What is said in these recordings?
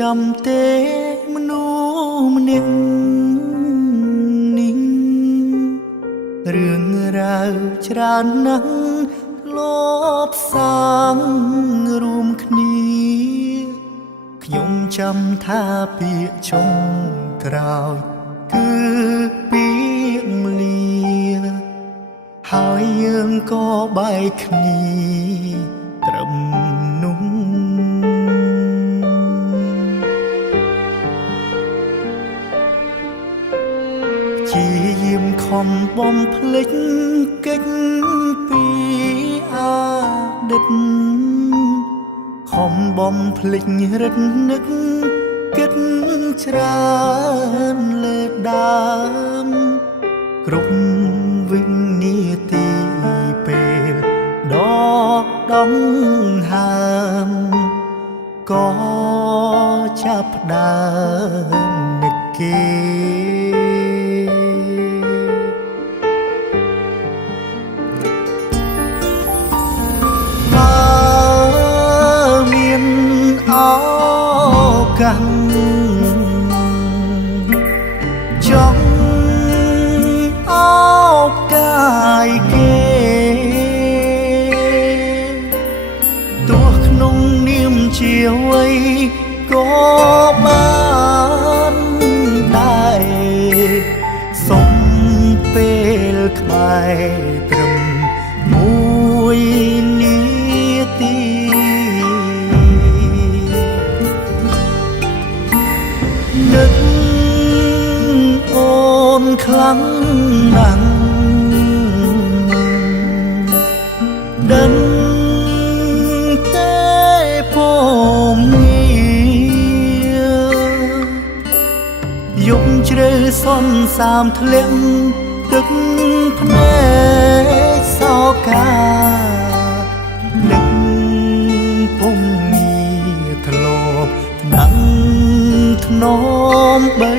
ចាំទេមនុស្សម្នាក់នេះរឿងរ៉ាវច្រើនណាស់ធ្លាប់សាងរួមគ្នាខ្ញុំចាំថាពាក្យចុងក្រោយគឺពាក្យលាហើយយើងក៏បែកគ្នាត្រឹមនោះជាយាមខំបំភ្លេចកិច្ចពីអតីតខំបំភ្លេចរឹតនឹកគិតច្រើនលើដើមគ្រប់វិនាទីពេលដកដង្ហើមក៏ចាប់ផ្ដើមនឹកគេចង់អោបកាយគេទោះក្នុងនាមជាអ្វីក៏បានដែរសុំពេលក្បែរត្រឹមមួយនាទីនឹកអូនខ្លាំងណាស់ដឹងទេពំងារយប់ជ្រៅសន្សាមធ្លាក់ទឹកភ្នែកសោកានឹកពំងារធ្លាប់ណាំធ្នមបី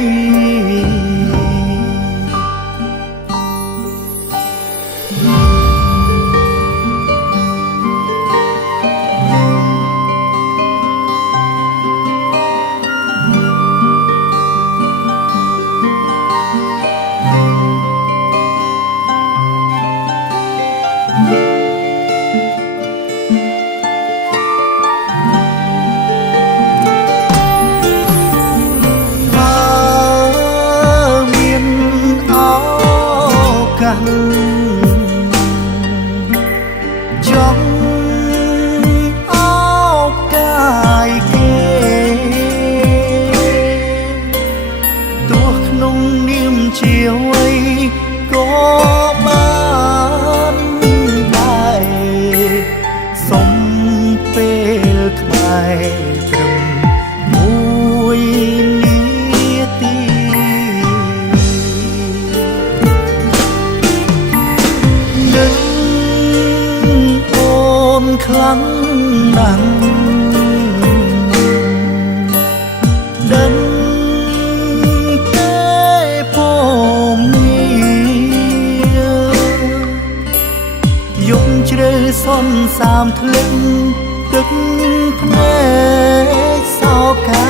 ចង់អោបកាយគេទោះក្នុងនាមជាអ្វីក៏បានដែរសុំពេលក្បែរត្រឹមមួយនាទីខ្លាំងណាស់ដឹងទេពំងារយប់ជ្រៅសន្សាមធ្លាក់ទឹកភ្នែកសោកា